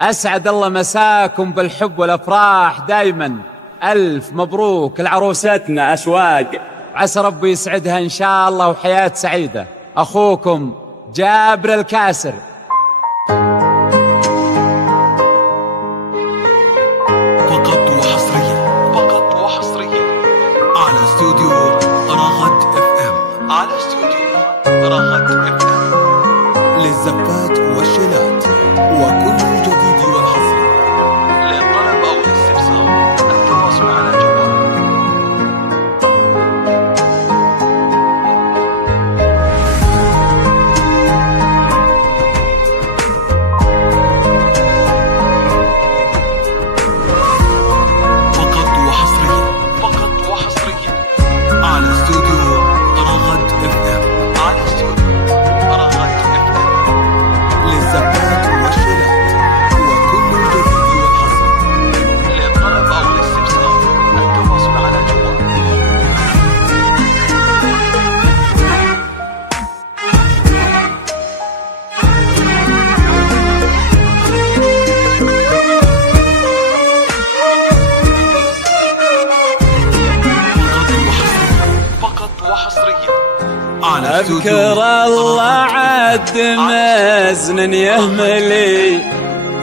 أسعد الله مساكم بالحب والأفراح دايما. ألف مبروك لعروستنا أشواق، عسى ربي يسعدها إن شاء الله وحياة سعيدة. أخوكم جابر الكاسر. فقط وحصريا على استوديو رغد FM، على استوديو رغد FM للزفات والشيلات وكل الجديد والحصري. للطلب أو الاستفسار التواصل على جوال فقط وحصريا على استوديو رغد FM، على استوديو رغد FM للزفات والشيلات وكل الجديد والحصري. للطلب أو الاستفسار التواصل على جوال فقط وحصريا على أذكر الله عد مزن يهملي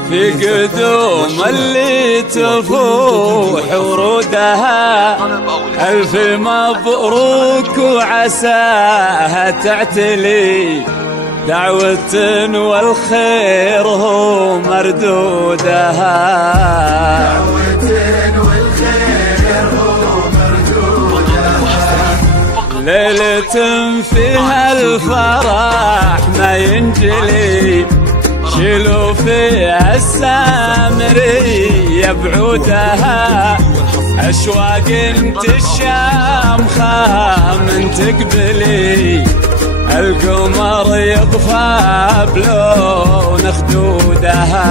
في قدوم اللي تفوح ورودها. ألف مبروك وعساها تعتلي، دعوة والخير هو مردودها. ليلة فيها الفرح ما ينجلي، شيلوا فيها السامرية بعودها. أشواق انت الشامخة من تقبلي، القمر يطفى بلون خدودها.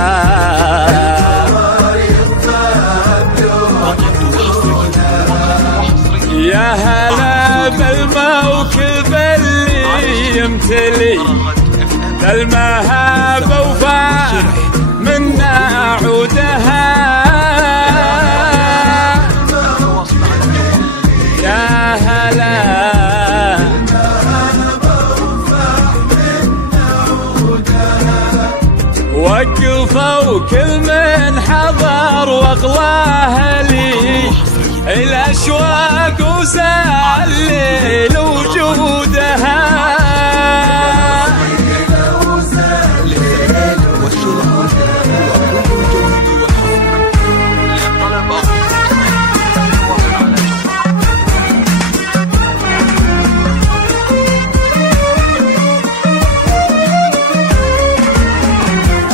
يا هلا بالموكب اللي يمتلي، المهابة وفاح منا عودها. يا هلا وقفوا كل من حضر واغلاه لي، الأشواق وسلل وجودها.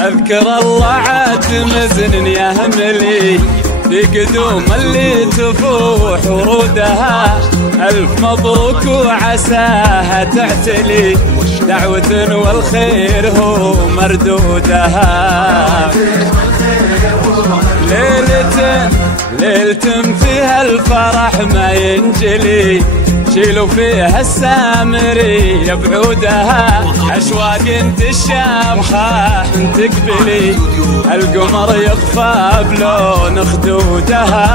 أذكر الله عاد مزن يهملي في قدوم اللي تفوح ورودها. ألف مبروك وعساها تعتلي، دعوة والخير هو مردودها. ليلة فيها الفرح ما ينجلي، شيلوا فيها السامرية بعودها. أشواق انت الشامخة من تقبلي، القمر يطفى بلون خدودها.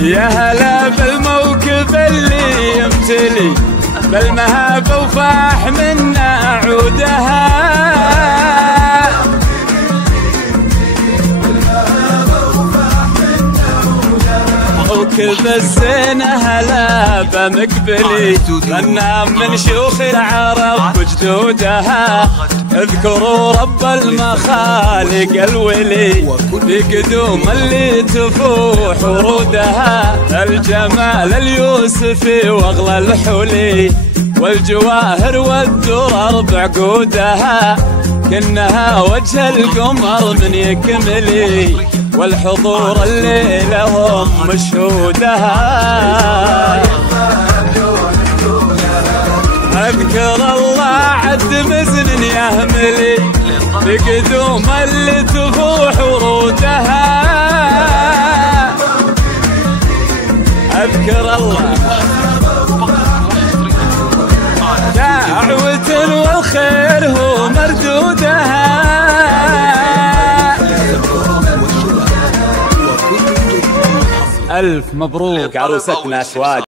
يا هلا بالموكب اللي يمتلي، بالمهابة وفاح منا عودها. موكب الزينة هلا بمقبلي، غنى من شيوخ العرب وجدودها. اذكروا رب المخالق الولي، في قدوم اللي تفوح ورودها. الجمال اليوسفي واغلى الحلي، والجواهر والدرر بعقودها. كنها وجه القمر من يكملي، والحضور الليلة هم مشهودها. أذكر الله عد مزن يهملي، بقدوم اللي تفوح ورودها. أذكر الله دعوة والخير هو مرجع ألف مبروك عروستنا أشواق.